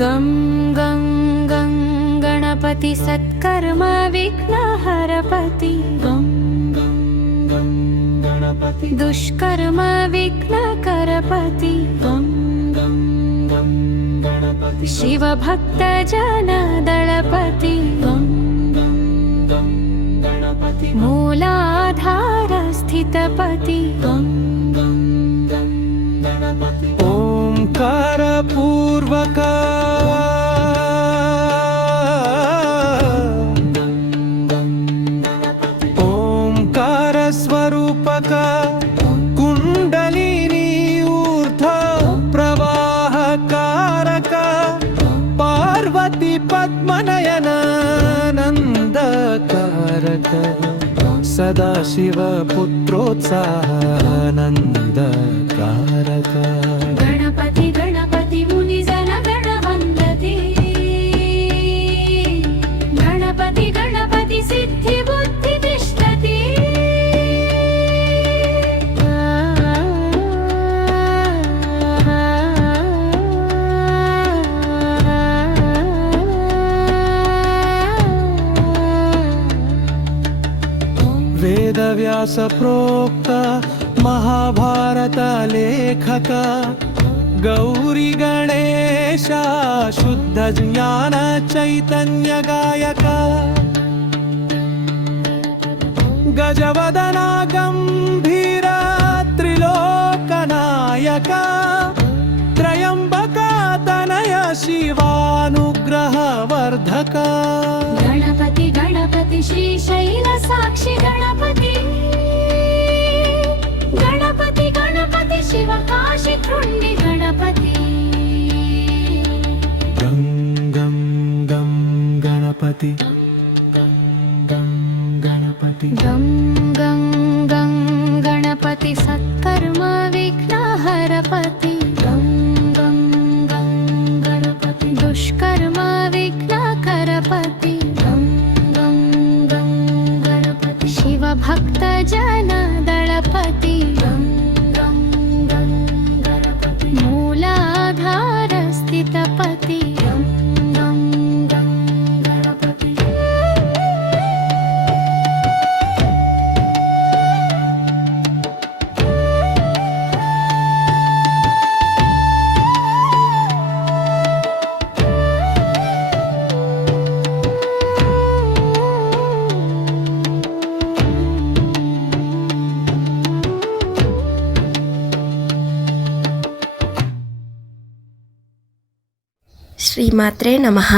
गं गं गं गणपति सत्कर्म विघ्नहरपति गं गं गं गणपति दुष्कर्म विघ्नकरपति गं गं गं गणपति शिवभक्तजनदलपति गं गं गं गणपति मूलाधारस्थितपति गं गं गं गणपति ओंकारपूर्वक ओंकार स्वरूपक कुंडलिनी ऊर्ध्व प्रवाहकारक पार्वती पद्मनयन नंदकारक सदाशिव पुत्रोत्साहानंदकारक गणपति गणपति मुनिजन गणवन्दते गणपति गणपति सिद्धि बुद्धि तिष्ठति वेदव्यास प्रोक्त महाभारत लेखक गौरी गणेश शुद्ध ज्ञान चैतन्य गायक गजवदना गंभीर त्रिलोकनायक त्रयंबक तनय शिवानुग्रह वर्धक गणपति गणपति श्रीशैल साक्षि गणपति गणपति गणपति शिव काशी कृण्डि गणपति गं गं गं गणपति गं गणपति गं गं गं गणपति सत्कर्म विघ्नहरपति गं गं गं गणपति दुष्कर्म विघ्नकरपति गं गं गं गणपति शिवभक्तजनदलपति गं गं गं गणपति मूलाधारस्थितपति गं गं गं गणपति శ్రీమాత్రే నమః.